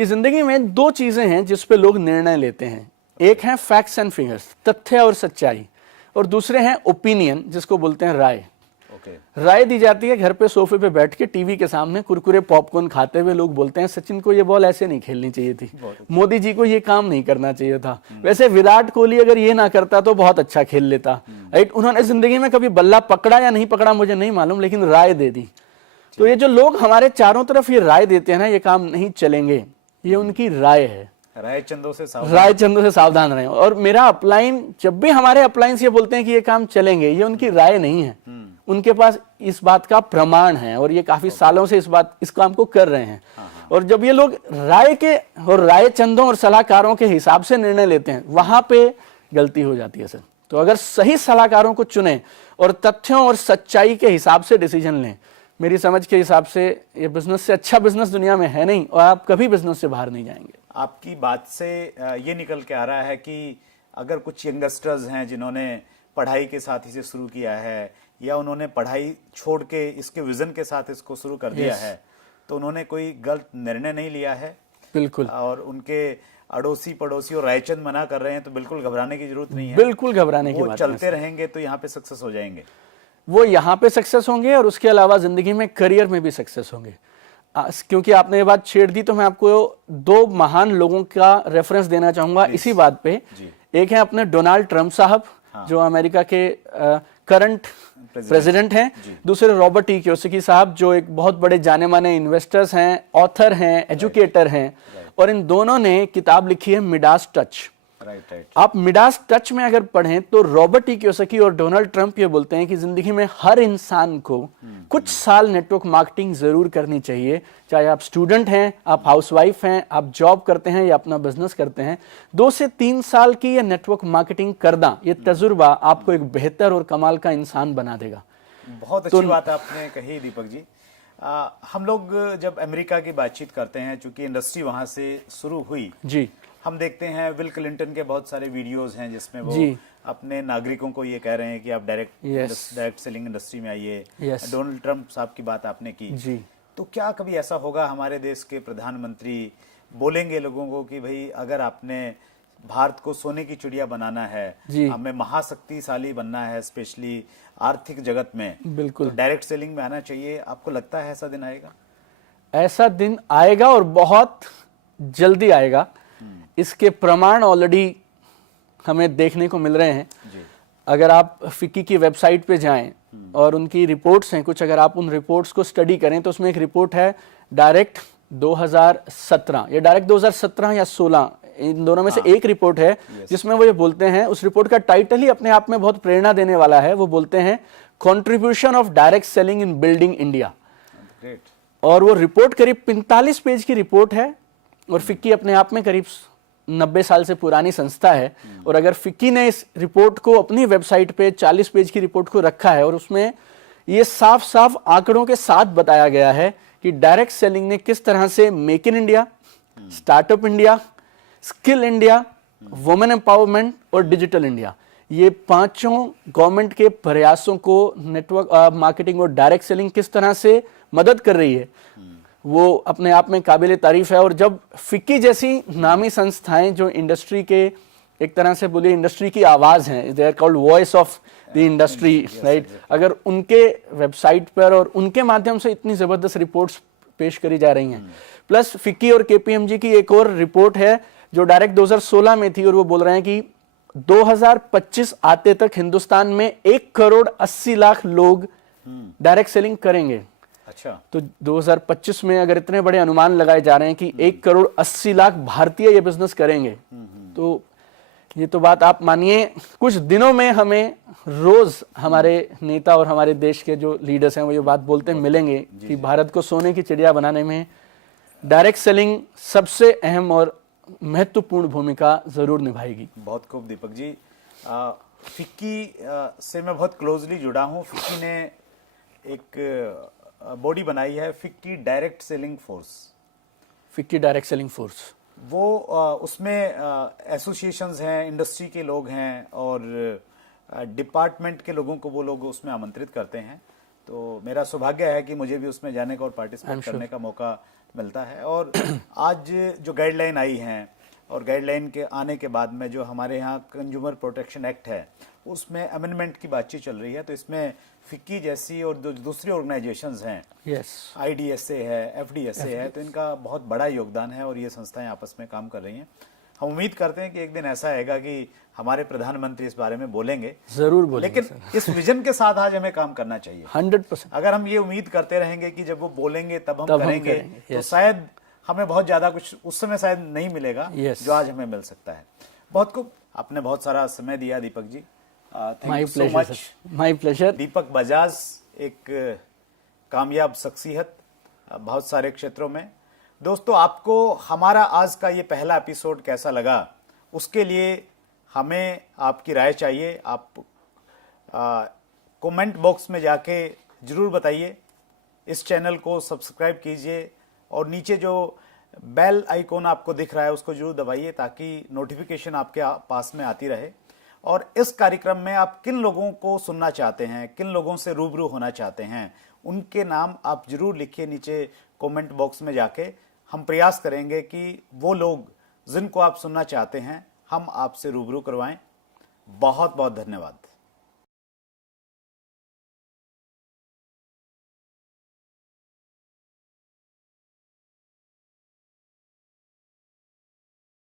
कि जिंदगी में दो चीजें हैं जिस पे लोग निर्णय लेते हैं। एक है फैक्ट्स एंड फिगर्स, तथ्य और सच्चाई, और दूसरे हैं ओपिनियन, जिसको बोलते हैं राय। राय दी जाती है घर पे सोफे पे बैठ के टीवी के सामने कुरकुरे पॉपकॉर्न खाते हुए। लोग बोलते हैं सचिन को ये बॉल ऐसे नहीं खेलनी चाहिए थी, मोदी जी को ये काम नहीं करना चाहिए था, वैसे विराट कोहली अगर ये ना करता तो बहुत अच्छा खेल लेता, राइट। उन्होंने जिंदगी में कभी बल्ला पकड़ा या नहीं पकड़ा मुझे नहीं मालूम, लेकिन राय दे दी। तो ये जो लोग हमारे चारों तरफ ये राय देते हैं ना, ये काम नहीं चलेंगे, ये उनकी राय है। राय चंदों से सावधान रहें। और मेरा अपलाइन, जब भी हमारे अपलाइंस ये बोलते हैं कि ये काम चलेंगे, ये उनकी राय नहीं है, उनके पास इस बात का प्रमाण है और ये काफी सालों से इस काम को कर रहे हैं। और जब ये लोग राय के और राय चंदों और सलाहकारों के हिसाब से निर्णय लेते हैं, वहां पे गलती हो जाती है सर। तो अगर सही सलाहकारों को चुने और तथ्यों और सच्चाई के हिसाब से डिसीजन लें, मेरी समझ के हिसाब से ये बिजनेस से अच्छा बिजनेस दुनिया में है नहीं, और आप कभी बिजनेस से बाहर नहीं जाएंगे। आपकी बात से ये निकल के आ रहा है कि अगर कुछ यंगस्टर्स हैं जिन्होंने पढ़ाई के साथ इसे शुरू किया है, या उन्होंने पढ़ाई छोड़ के इसके विजन के साथ इसको शुरू कर दिया है, तो उन्होंने कोई गलत निर्णय नहीं लिया है। बिल्कुल। और उनके अड़ोसी पड़ोसी और रायचंद मना कर रहे हैं तो बिल्कुल घबराने की जरूरत नहीं है। बिल्कुल घबराने की बात नहीं है। चलते रहेंगे तो यहाँ पे सक्सेस हो जाएंगे। वो यहाँ पे सक्सेस होंगे और उसके अलावा जिंदगी में करियर में भी सक्सेस होंगे। क्योंकि आपने ये बात छेड़ दी तो मैं आपको दो महान लोगों का रेफरेंस देना चाहूंगा इसी बात पे। एक है अपने डोनाल्ड ट्रंप साहब, जो अमेरिका के करंट प्रेसिडेंट हैं। दूसरे रॉबर्ट टी कियोसाकी साहब, जो एक बहुत बड़े जाने माने इन्वेस्टर्स हैं, ऑथर हैं, एजुकेटर हैं, और इन दोनों ने किताब लिखी है मिडास टच। आप मिडास टच में अगर पढ़ें तो रॉबर्ट टी कियोसाकी और डोनाल्ड ट्रंप ये बोलते हैं कि जिंदगी में हर इंसान को कुछ साल नेटवर्क मार्केटिंग जरूर करनी चाहिए। चाहे आप स्टूडेंट हैं, आप हाउसवाइफ हैं, आप जॉब करते हैं या अपना बिजनेस करते हैं, 2 से 3 साल की ये नेटवर्क मार्केटिंग करना, ये तजुर्बा आपको एक बेहतर और कमाल का इंसान बना देगा। बहुत अच्छी बात आपने कही दीपक जी। हम लोग जब अमेरिका की बातचीत करते हैं, चूंकि इंडस्ट्री वहां से शुरू हुई जी, हम देखते हैं विल क्लिंटन के बहुत सारे वीडियोस हैं जिसमें वो अपने नागरिकों को ये कह रहे हैं कि आप डायरेक्ट सेलिंग इंडस्ट्री में आइए। डोनाल्ड ट्रंप साहब की बात आपने की जी। तो क्या कभी ऐसा होगा हमारे देश के प्रधानमंत्री बोलेंगे लोगों को कि भाई अगर आपने भारत को सोने की चिड़िया बनाना है, हमें महाशक्तिशाली बनना है, स्पेशली आर्थिक जगत में, बिल्कुल तो डायरेक्ट सेलिंग में आना चाहिए? आपको लगता है ऐसा दिन आएगा? ऐसा दिन आएगा और बहुत जल्दी आएगा। इसके प्रमाण ऑलरेडी हमें देखने को मिल रहे हैं। अगर आप फिक्की की वेबसाइट पे जाएं और उनकी रिपोर्ट्स हैं कुछ, अगर आप उन रिपोर्ट्स को स्टडी करें तो उसमें एक रिपोर्ट है डायरेक्ट 2017, या डायरेक्ट 2017 या 16, इन दोनों में से एक रिपोर्ट है जिसमें वो ये बोलते हैं, उस रिपोर्ट का टाइटल ही अपने आप में बहुत प्रेरणा देने वाला है। वो बोलते हैं contribution of direct selling in building India. और वो रिपोर्ट करीब 45 पेज की रिपोर्ट है, और फिक्की अपने आप में करीब 90 साल से पुरानी संस्था है। और अगर फिक्की ने इस रिपोर्ट को अपनी वेबसाइट पे 40 पेज की रिपोर्ट को रखा है, और उसमें ये साफ साफ आंकड़ों के साथ बताया गया है कि डायरेक्ट सेलिंग ने किस तरह से make in India, startup India, skill India, women empowerment और डिजिटल इंडिया, ये पांचों गवर्नमेंट के प्रयासों को नेटवर्क मार्केटिंग और डायरेक्ट सेलिंग किस तरह से मदद कर रही है, वो अपने आप में काबिल तारीफ है। और जब फिक्की जैसी नामी संस्थाएं जो इंडस्ट्री के एक तरह से बोलिए इंडस्ट्री की आवाज हैं, they are called voice of the industry, right, अगर उनके वेबसाइट पर और उनके माध्यम से इतनी जबरदस्त रिपोर्ट्स पेश करी जा रही हैं, प्लस फिक्की और केपीएमजी की एक और रिपोर्ट है जो डायरेक्ट 2016 में थी, और वो बोल रहे हैं कि 2025 आते तक हिंदुस्तान में 1,80,00,000 लोग डायरेक्ट सेलिंग करेंगे। अच्छा, तो 2025 में अगर इतने बड़े अनुमान लगाए जा रहे हैं कि 1,80,00,000 भारतीय ये बिजनेस करेंगे, तो ये तो बात आप मानिए कुछ दिनों में हमें रोज हमारे नेता और हमारे देश के जो लीडर्स हैं वो ये बात बोलते मिलेंगे कि भारत को सोने की चिड़िया बनाने में डायरेक्ट सेलिंग सबसे अहम और महत्वपूर्ण भूमिका जरूर निभाएगी। बहुत खूब दीपक जी। फिक्की से मैं बहुत क्लोजली जुड़ा हूँ। फिक्की ने एक बॉडी बनाई है, FICCI direct selling force. FICCI direct selling force, वो उसमें एसोसिएशंस हैं, इंडस्ट्री के लोग हैं और डिपार्टमेंट के लोगों को वो लोग उसमें आमंत्रित करते हैं। तो मेरा सौभाग्य है कि मुझे भी उसमें जाने का और पार्टिसिपेट करने का मौका मिलता है। और आज जो गाइडलाइन आई हैं और गाइडलाइन के आने के बाद में जो हमारे यहाँ कंज्यूमर प्रोटेक्शन एक्ट है उसमें अमेंडमेंट की बातचीत चल रही है, तो इसमें फिक्की जैसी और दूसरी ऑर्गेनाइजेशंस हैं, IDSA है, FDSA है, तो इनका बहुत बड़ा योगदान है और ये संस्थाएं आपस में काम कर रही हैं। हम उम्मीद करते हैं कि एक दिन ऐसा आएगा कि हमारे प्रधानमंत्री इस बारे में बोलेंगे, जरूर बोलेंगे, लेकिन इस विजन के साथ आज हमें काम करना चाहिए 100%। अगर हम ये उम्मीद करते रहेंगे कि जब वो बोलेंगे तब हम करेंगे तो शायद हमें बहुत ज्यादा कुछ उस समय शायद नहीं मिलेगा जो आज हमें मिल सकता है। बहुत खूब, आपने बहुत सारा समय दिया Deepak ji. My pleasure, my pleasure. Deepak Bajaj एक कामयाब शख्सियत बहुत सारे क्षेत्रों में। दोस्तों, आपको हमारा आज का ये पहला एपिसोड कैसा लगा उसके लिए हमें आपकी राय चाहिए। आप कमेंट बॉक्स में जाके जरूर बताइए। इस चैनल को सब्सक्राइब कीजिए और नीचे जो बेल आइकॉन आपको दिख रहा है उसको जरूर दबाइए ताकि नोटिफिकेशन आपके पास में आती रहे। और इस कार्यक्रम में आप किन लोगों को सुनना चाहते हैं, किन लोगों से रूबरू होना चाहते हैं, उनके नाम आप जरूर लिखिए नीचे कमेंट बॉक्स में जाके। हम प्रयास करेंगे कि वो लोग जिनको आप सुनना चाहते हैं हम आपसे रूबरू करवाएं। बहुत बहुत धन्यवाद।